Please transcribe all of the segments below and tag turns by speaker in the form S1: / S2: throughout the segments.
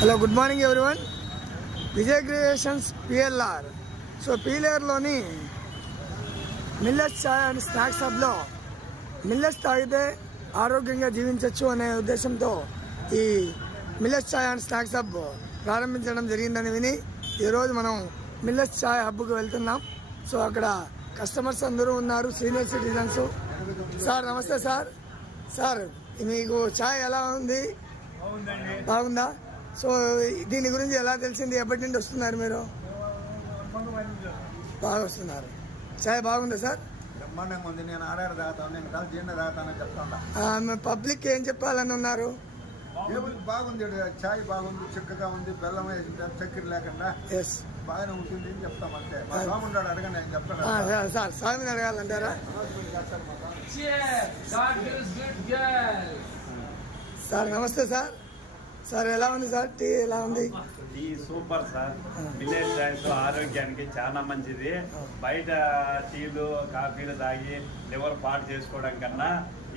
S1: Hello good morning everyone Vijay creations PLR so పిఎల్ఆర్లోని millets chai and snacks హబ్లో millets తాగితే ఆరోగ్యంగా జీవించవచ్చు అనే ఉద్దేశంతో ఈ millets chai and snacks hub ప్రారంభించడం జరిగిందని విని ఈరోజు మనం మిల్లెట్స్ చాయ్ హబ్కు వెళ్తున్నాం. సో అక్కడ కస్టమర్స్ అందరూ ఉన్నారు సీనియర్ సిటిజన్స్ సార్ నమస్తే సార్ సార్ మీకు చాయ్ ఎలా ఉంది? బాగుందా? సో దీని గురించి ఎలా తెలిసింది? ఎప్పటి నుండి వస్తున్నారు మీరు? బాగా వస్తున్నారు. చాయ్ బాగుందా సార్?
S2: బ్రహ్మాండంగా ఉంది. నేను ఆడారు తాగుతాను నేను కాదు జీర్ణ తాగుతానని చెప్తాను.
S1: ఆ, పబ్లిక్ ఏం చెప్పాలని ఉన్నారు?
S2: బాగుంది. చాయ్ బాగుంది. చిక్కగా ఉంది. బెల్లం వేసి చక్కెర లేకుండా
S1: ఎస్
S2: బాగానే ఉంటుంది అని చెప్తాం అంతే. ఉన్నాడు అడగండి నేను చెప్తాను.
S1: సార్ సార్ స్వామిని అడగాలంటారా. సార్ నమస్తే సార్. సార్ ఎలా ఉంది సార్? టీ ఎలా ఉంది?
S3: Tea super sir. Village rice ఆరోగ్యానికి చాలా మంచిది. బయట టీలు కాఫీలు తాగి లివర్ పాడు చేసుకోవడం కన్నా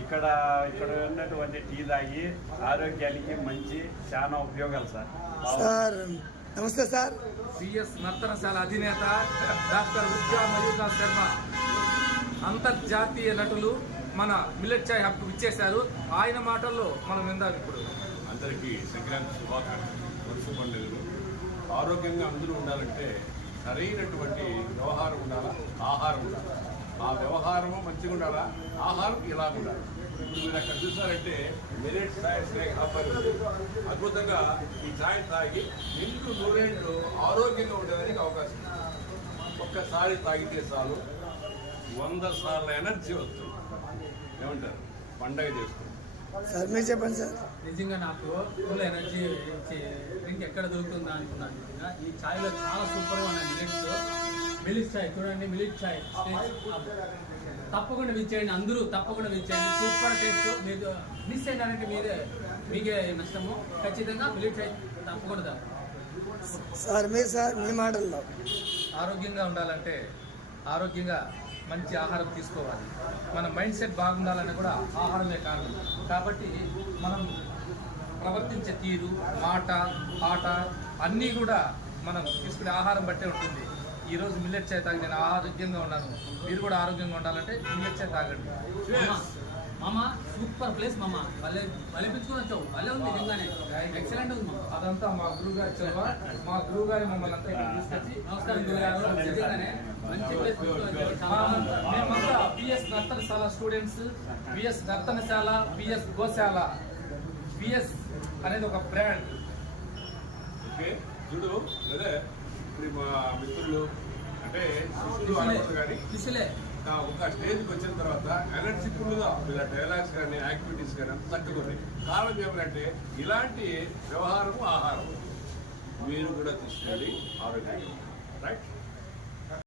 S3: ఇక్కడ ఇక్కడ ఉన్నటువంటి టీ తాగి ఆరోగ్యానికి మంచి చాలా ఉపయోగాలు సార్.
S1: సార్ నమస్తే సార్.
S4: బిఎస్ నర్తనశాల అధినేత డాక్టర్ విద్యా మయూకా శర్మ. అంతర్జాతీయ నటులు మన మిల్లెట్ చాయ్ హబ్కు ఇచ్చేశారు ఆయన మాటల్లో మనం విందాం ఇప్పుడు.
S5: అందరికీ సంక్రాంతి శుభాకాంక్షలు. వరుస పండుగలు. ఆరోగ్యంగా అందరూ ఉండాలంటే సరైనటువంటి వ్యవహారం ఉండాలా? ఆహారం ఉండాలి? ఆ వ్యవహారము మంచిగా ఉండాలా? ఆహారం ఇలా ఉండాలి. ఇప్పుడు మీరు అక్కడ చూసారంటే మెరిట్ ఛాయ్ స్నాక్ అద్భుతంగా ఈ ఛాయ్ తాగి నిండు నూరేళ్ళు ఆరోగ్యంగా ఉండడానికి అవకాశం ఒక్కసారి తాగితే చాలు. వంద సార్ల ఎనర్జీ వస్తుంది. ఏమంటారు? పండగ చేసుకుంటాం.
S1: సార్ మీరు చెప్పండి సార్.
S6: నిజంగా నాకు ఫుల్ ఎనర్జీ ఇచ్చే డ్రింక్ ఎక్కడ దొరుకుతుందా అనుకున్నాను నిజంగా. ఈ ఛాయ్లో చాలా సూపర్గా ఉన్నాయి మిలిట్స్ మిలిట్ ఛాయ్ చూడండి మిలిట్ ఛాయ్. తప్పకుండా విచ్చేయండి అందరూ తప్పకుండా విచ్చేయండి సూపర్ టేస్ట్ మీరు మిస్ అయ్యారంటే మీరే మీకే నష్టము. ఖచ్చితంగా మిలిట్ ఛాయ్ తప్పకుండా.
S1: సార్ మీరు సార్ మీ మాటల్లో.
S4: ఆరోగ్యంగా ఉండాలంటే ఆరోగ్యంగా మంచి ఆహారం తీసుకోవాలి. మన మైండ్ సెట్ బాగుండాలని కూడా ఆహారమే కారణం. కాబట్టి మనం ప్రవర్తించే తీరు మాట పాట అన్నీ కూడా మనం తీసుకునే ఆహారం బట్టే ఉంటుంది. ఈ రోజు మిల్లెట్ చాయ్ తాగి నేను ఆరోగ్యంగా ఉన్నాను. మీరు కూడా ఆరోగ్యంగా ఉండాలంటే మిల్లెట్ చాయ్ తాగండి.
S6: మామ, సూపర్ ప్లేస్ మామ. భలే భలే పిలుచుకొని వచ్చావు. భలే ఉంది నిజంగానే. ఎక్సలెంట్ ఉంది
S4: అదంతా మా గురువు గారి మా గురువు గారి మమ్మల్ని అంతా తీసుకొచ్చి
S6: నమస్కారం గురుగారు. నిజంగానే
S4: మేమంతా BS Nartanasala students BS Nartanasala BS Goshala. BS అనేది ఒక బ్రాండ్.
S5: ఓకే చూడు అదే ఇప్పుడు మా మిత్రులు అంటే శిష్యులు. అనకూడదు కానీ ఒక స్టేజ్కి వచ్చిన తర్వాత ఎనర్జీఫుల్గా వీళ్ళ డైలాగ్స్ కానీ యాక్టివిటీస్ కానీ అంత చక్కగా ఉన్నాయి కారణం ఏమంటే ఇలాంటి వ్యవహారము ఆహారం మీరు కూడా తీసుకెళ్ళి ఆరోగ్యంగా రైట్